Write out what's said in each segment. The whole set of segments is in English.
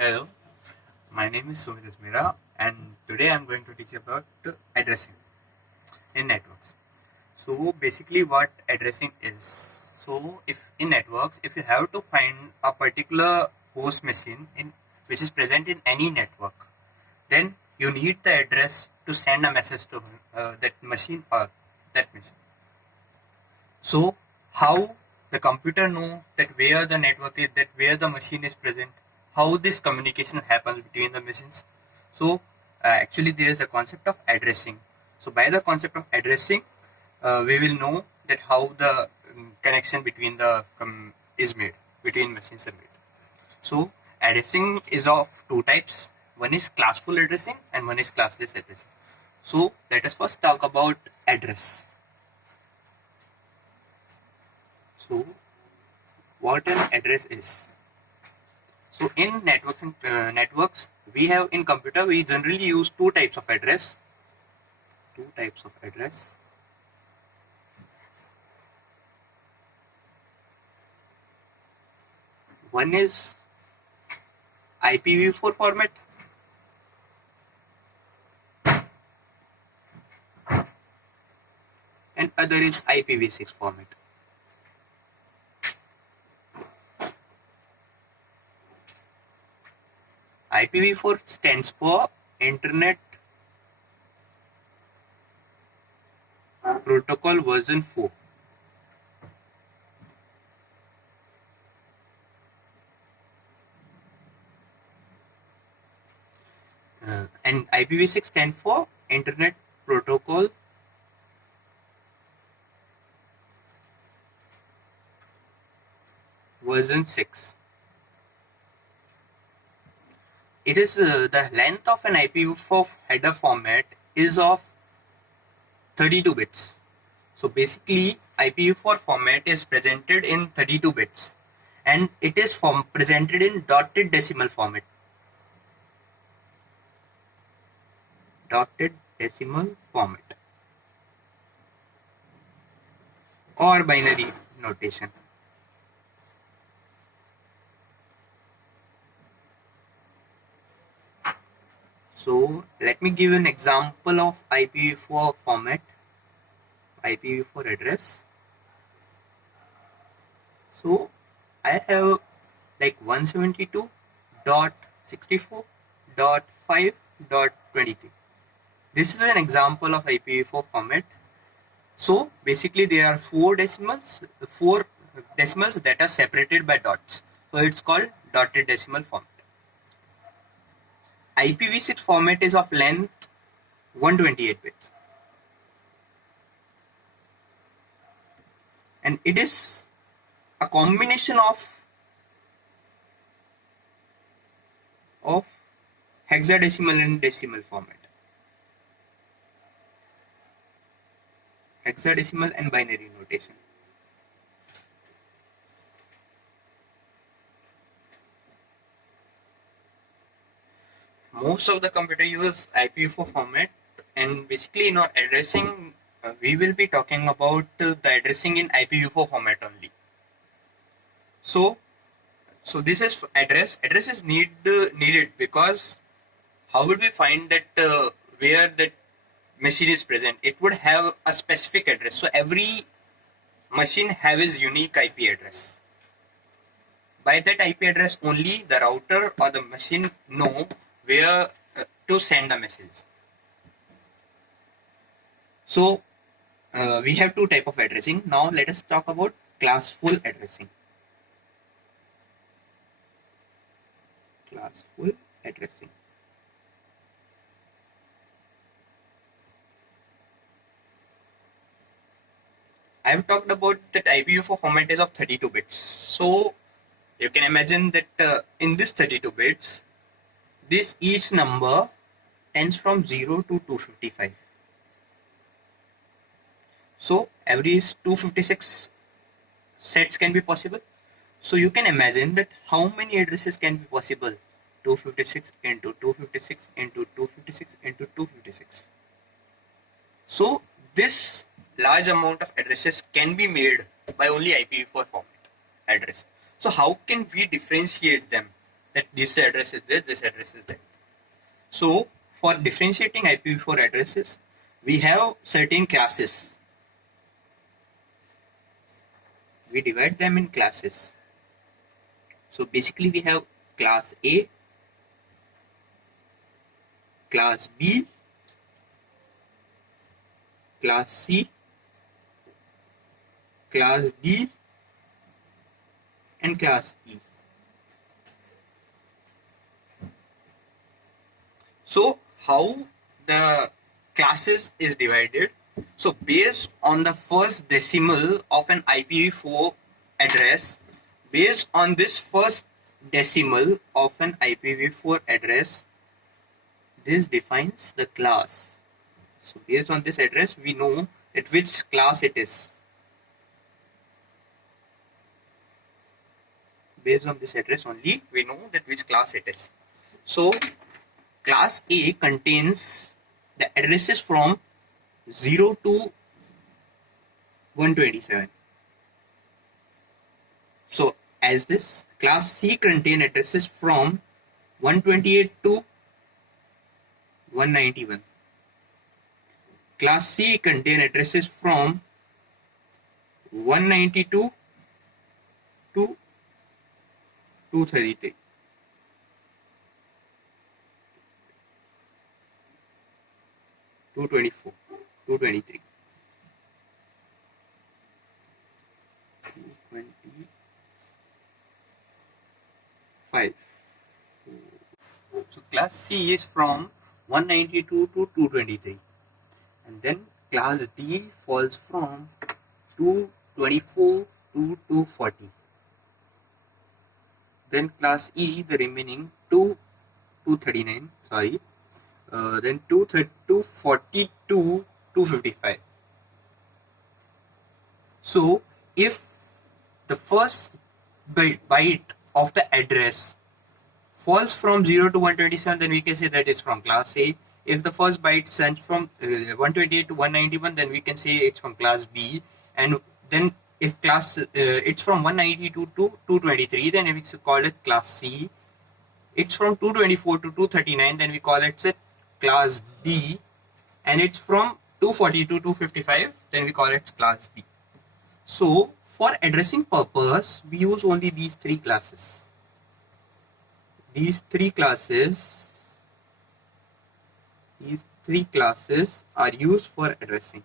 Hello, my name is Sumit Mira, and today I'm going to teach about addressing in networks. So basically what addressing is. So if in networks, if you have to find a particular host machine which is present in any network, then you need the address to send a message to that machine or that machine. So how the computer know that where the network is, that where the machine is present, how this communication happens between the machines. So actually there is a concept of addressing. So by the concept of addressing, we will know that how the connection between the is made, between machines are made. So addressing is of two types. One is classful addressing and one is classless addressing. So let us first talk about address. So what an address is. So in networks, we have in computer, we generally use two types of address. One is IPv4 format. And other is IPv6 format. IPv4 stands for Internet Protocol version 4. And IPv6 stands for Internet Protocol version 6. It is the length of an IPv4 header format is of 32 bits. So basically IPv4 format is presented in 32 bits and it is presented in dotted decimal format. Dotted decimal format or binary notation. So let me give an example of IPv4 format, IPv4 address. So I have like 172.64.5.23. This is an example of IPv4 format. So basically there are four decimals that are separated by dots. So it's called dotted decimal format. IPv6 format is of length 128 bits. And it is a combination of hexadecimal and decimal format. Hexadecimal and binary notation. Most of the computer use IPv4 format, and basically in our addressing, we will be talking about the addressing in IPv4 format only. So this is address. Address is needed because how would we find that where that machine is present? It would have a specific address. So every machine have its unique IP address. By that IP address only the router or the machine know where to send the message. So we have two type of addressing. Now let us talk about classful addressing. Classful addressing. I have talked about that IPv4 format is of 32 bits. So you can imagine that in this 32 bits, this each number tends from 0 to 255. So every 256 sets can be possible. So you can imagine that how many addresses can be possible. 256 into 256 into 256 into 256. So this large amount of addresses can be made by only IPv4 format address. So how can we differentiate them? that this address is this address is that. So for differentiating IPv4 addresses, we have certain classes. We divide them in classes. So basically we have class A, class B, class C, class D, and class E. So how the classes is divided? So based on the first decimal of an IPv4 address, based on this first decimal of an IPv4 address, this defines the class. So based on this address, we know at which class it is. Based on this address only, we know that which class it is. So class A contains the addresses from 0 to 127. So as this, class C contain addresses from 128 to 191. Class C contain addresses from 192 to 233. Two 24, 223, 225. So class C is from 192 to 223, and then class D falls from 224 to 240. Then class E, the remaining 239, sorry. Then 242, 255. So if the first byte of the address falls from 0 to 127, then we can say that is from class A. If the first byte sends from 128 to 191, then we can say it's from class B. And then if class it's from 192 to 223, then it's called it class C. It's from 224 to 239, then we call it class D, and it's from 240 to 255, then we call it class D. So for addressing purpose, we use only these three classes. These three classes are used for addressing.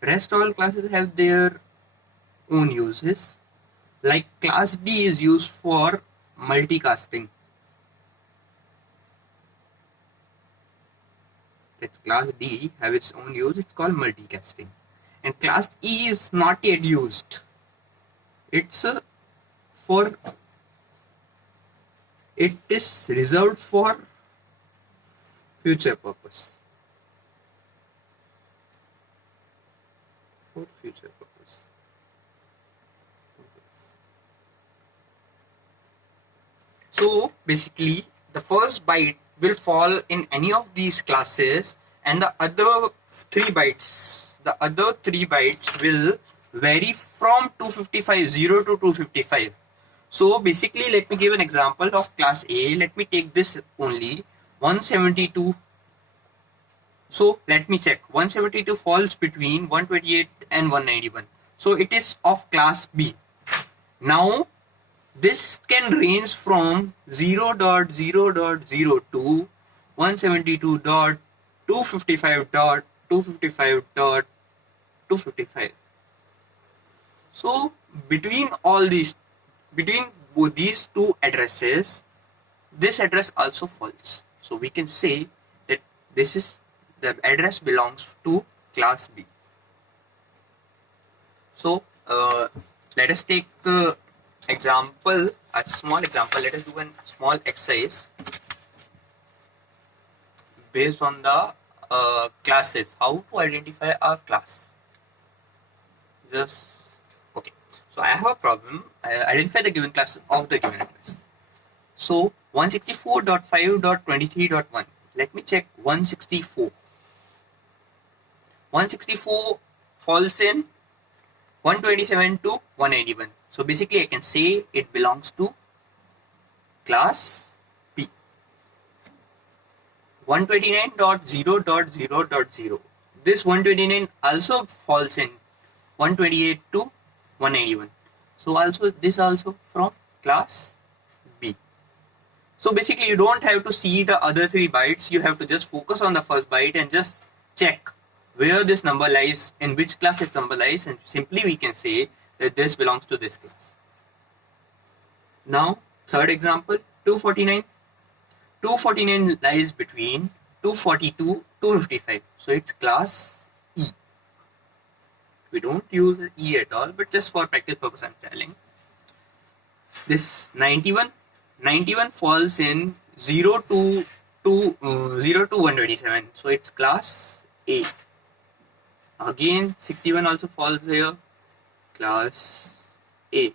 Rest all classes have their own uses. Like class D is used for multicasting. That class D have its own use, it's called multicasting. And class E is not yet used. It is reserved for future purpose. So basically the first byte will fall in any of these classes, and the other three bytes will vary from 255, 0 to 255. So basically, let me give an example of class A. Let me take this only, 172. So let me check. 172 falls between 128 and 191. So it is of class B. Now this can range from 0.0.0 to 172.255.255.255. So between both these two addresses, this address also falls. So we can say that the address belongs to class B. So let us take the example, a small example. Let us do a small exercise based on the classes. How to identify a class? Okay. So I have a problem. I identify the given class of the given address. So 164.5.23.1. Let me check 164. 164 falls in 127 to 181. So basically I can say it belongs to class B. 129.0.0.0. This 129 also falls in 128 to 181. So also this also from class B. So basically you don't have to see the other 3 bytes, you have to just focus on the first byte and just check where this number lies, in which class its number lies, and simply we can say that this belongs to this class. Now third example, 249. 249 lies between 242 to 255. So it's class E. We don't use E at all, but just for practice purpose I'm telling. This 91 falls in 0 to 127. So it's class A. Again 61 also falls here, class A.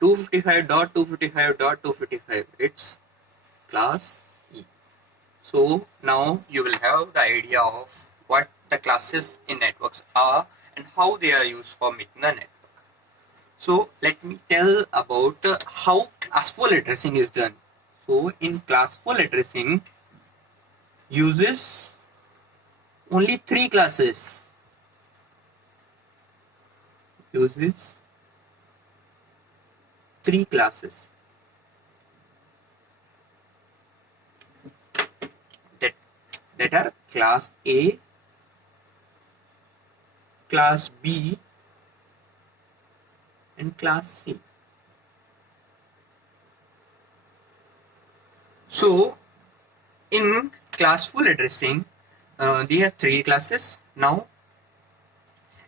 255.255.255, it's class E. So now you will have the idea of what the classes in networks are and how they are used for making the network. So let me tell about how classful addressing is done. So in classful addressing uses only 3 classes. Uses 3 classes that are class A, class B and class C. So in classful addressing they have 3 classes. Now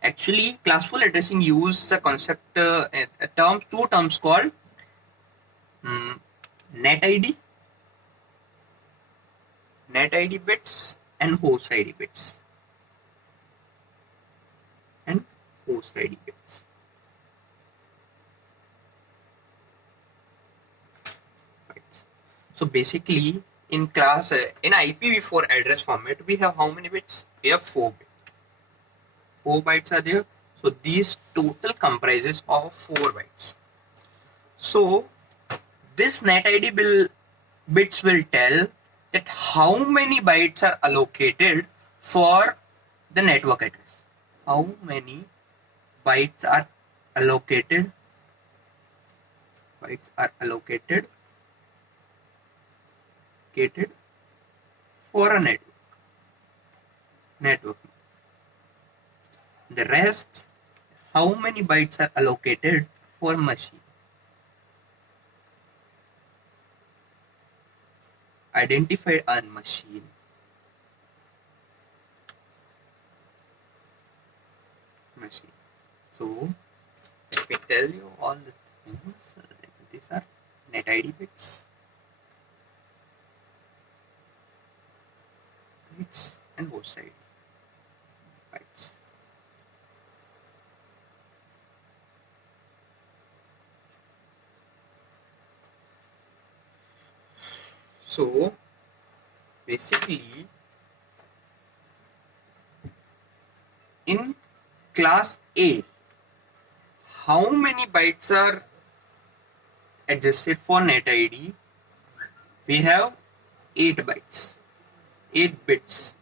actually classful addressing use a concept, two terms called net ID bits and host ID bits. Right. So basically in class in IPv4 address format we have how many bits? We have 4 bits. 4 bytes are there. So these total comprises of 4 bytes. So this net ID bits will tell that how many bytes are allocated for the network address. How many bytes are allocated? For a network. The rest, how many bytes are allocated for machine? Identify a machine. So let me tell you all the things. These are net ID bits and host ID bytes. So basically in class A, how many bytes are adjusted for net ID? We have 8 bytes, 8 bits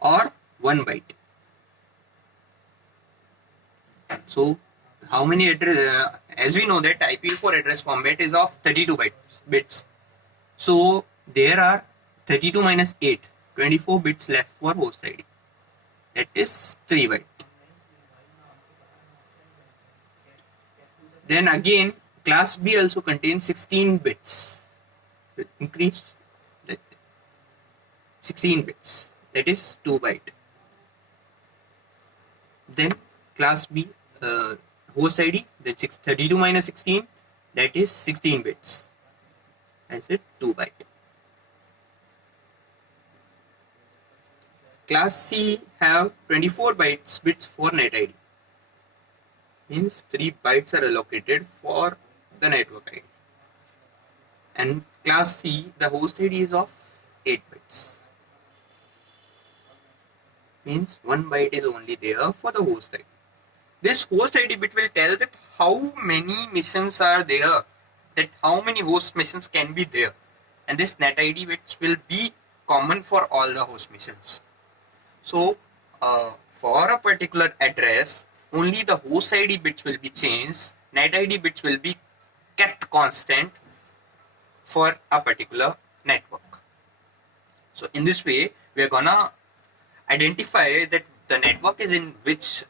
or 1 byte. So how many address, as we know that IPv4 address format is of 32 bits. So there are 32 minus 8, 24 bits left for host ID. That is 3 bytes. Then again, class B also contains 16 bits. Increased 16 bits. That is 2 bytes. Then class B host ID, then 32 minus 16, that is 16 bits. I said 2 bytes. Class C have 24 bits for net ID. Means 3 bytes are allocated for the network ID. And class C, the host ID is of 8 bytes. means one byte is only there for the host ID. This host ID bit will tell that how many missions are there, that how many host missions can be there, and this net ID bit will be common for all the host missions. So for a particular address, only the host ID bits will be changed, net ID bits will be kept constant for a particular network. So in this way, we are gonna identify that the network is in which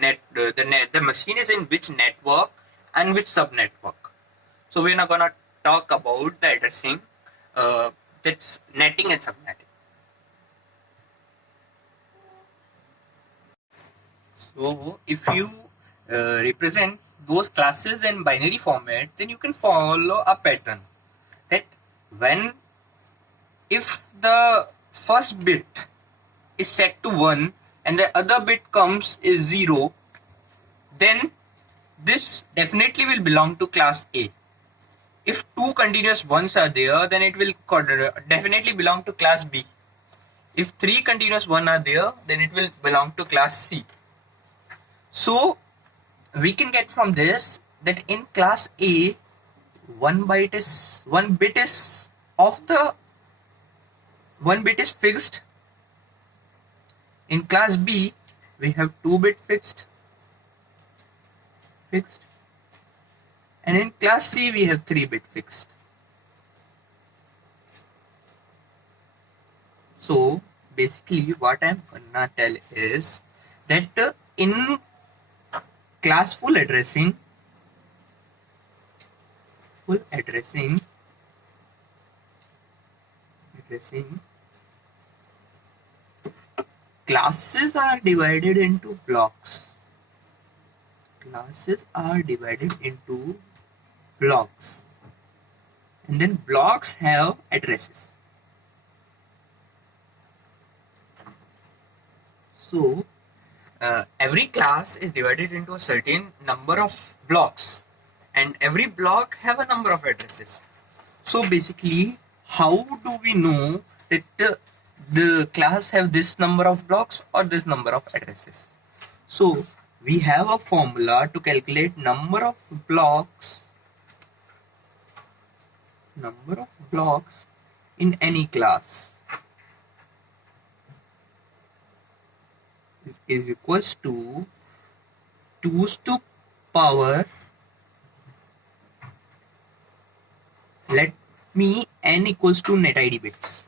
the machine is in which network and which subnetwork. So we're not gonna talk about the addressing, that's netting and subnetting. So if you represent those classes in binary format, then you can follow a pattern that if the first bit is set to 1 and the other bit comes is 0, then this definitely will belong to class A. If two continuous 1s are there, then it will definitely belong to class B. If 3 continuous 1 are there, then it will belong to class C. So we can get from this that in class A, one bit is fixed. In class B, we have 2-bit fixed, and in class C we have 3-bit fixed. So basically what I'm gonna tell is that in classful addressing, classes are divided into blocks. And then blocks have addresses. So every class is divided into a certain number of blocks, and every block have a number of addresses. So basically, how do we know that the class have this number of blocks or this number of addresses? So we have a formula to calculate number of blocks in any class is equals to 2 to power, let me n equals to net ID bits,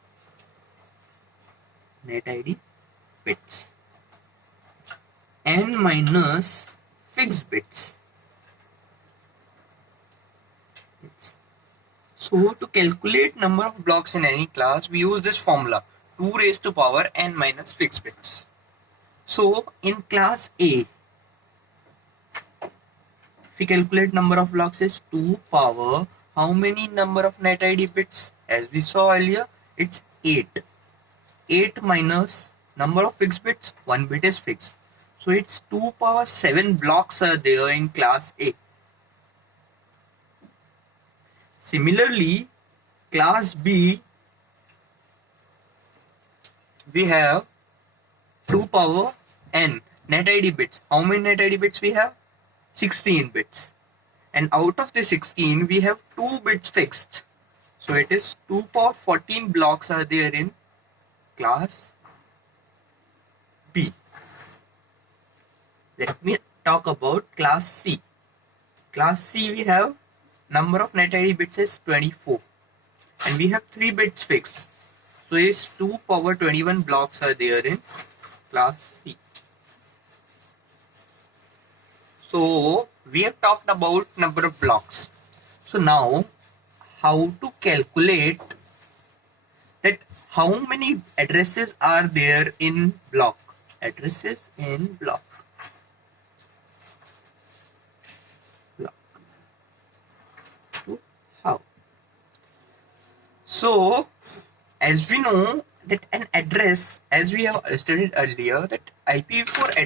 n minus fixed bits. So to calculate number of blocks in any class, we use this formula, 2 raised to power n minus fixed bits. So in class A, if we calculate number of blocks is 2 power, how many number of net ID bits? As we saw earlier, it's 8. 8 minus number of fixed bits, 1 bit is fixed. So it's 2 power 7 blocks are there in class A. Similarly, class B, we have 2 power n net ID bits. How many net ID bits we have? 16 bits. And out of the 16, we have 2 bits fixed. So it is 2 power 14 blocks are there in class B. Let me talk about class C. Class C, we have number of net ID bits is 24. And we have 3 bits fixed. So it's 2 power 21 blocks are there in class C. So we have talked about number of blocks. So now how to calculate that how many addresses are there in block? Addresses in block. So how? So as we know that an address, as we have studied earlier, that IPv4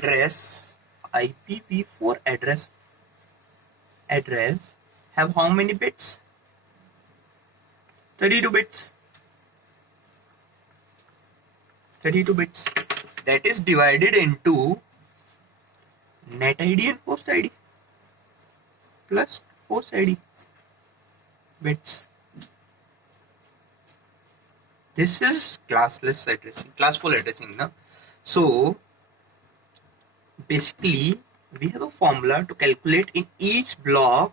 address have how many bits? 32 bits. that is divided into net ID and host ID plus host ID bits. This is classless addressing, classful addressing now. So basically we have a formula to calculate in each block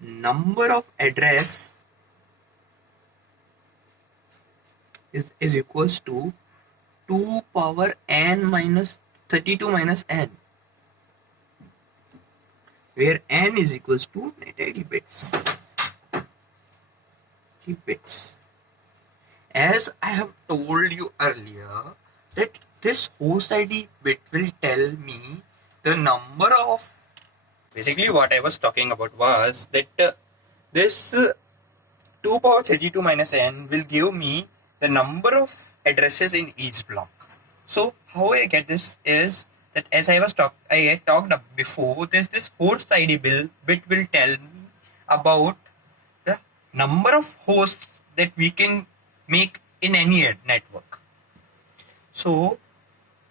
number of address is equals to 2 power n minus 32 minus n, where n is equals to net ID bits. As I have told you earlier, that this host ID bit will tell me the number of. Basically, what I was talking about was that this 2 power 32 minus n will give me the number of addresses in each block. So how I get this is that, as I talked before, this host ID bit will tell me about the number of hosts that we can make in any network. So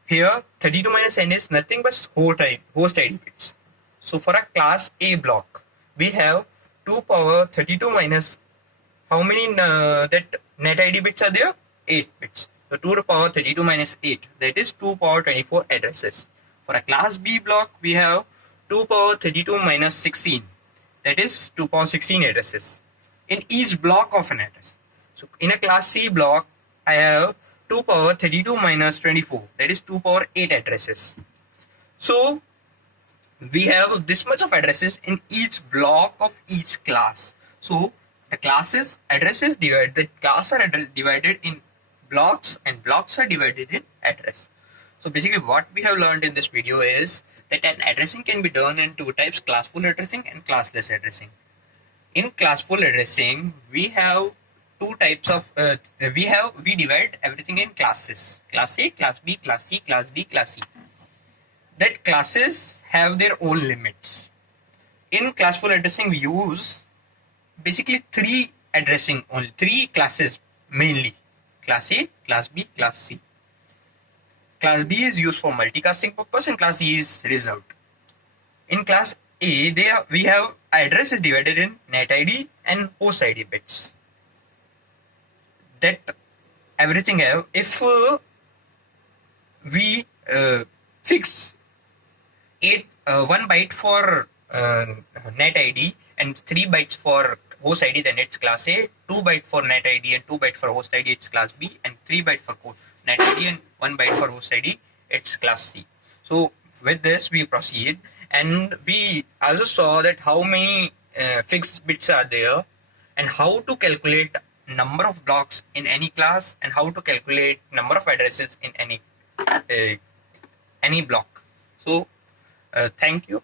here 32 minus n is nothing but host ID bits. So for a class A block, we have 2 power 32 minus how many that net ID bits are there? 8 bits. So 2 to the power 32 minus 8, that is 2 power 24 addresses. For a class B block, we have 2 power 32 minus 16, that is 2 power 16 addresses in each block of an address. So in a class C block, I have 2 power 32 minus 24, that is 2 power 8 addresses. So we have this much of addresses in each block of each class. So the classes addresses divided, the class are divided in blocks and blocks are divided in address. So basically what we have learned in this video is that an addressing can be done in two types: classful addressing and classless addressing. In classful addressing, we have two types of we divide everything in classes: class A, class B, class C, class D, class E. That classes have their own limits. In classful addressing, we use basically three classes mainly: class A, class B, class C. Class B is used for multicasting purpose and class E is reserved. In class A, we have address is divided in net ID and host ID bits. That everything have, if we fix 1 byte for net ID and 3 bytes for host ID, then it's class A. 2 byte for net ID and 2 byte for host ID, it's class B. And 3 byte for net ID and 1 byte for host ID, it's class C. So with this we proceed, and we also saw that how many fixed bits are there and how to calculate number of blocks in any class and how to calculate number of addresses in any block. So thank you.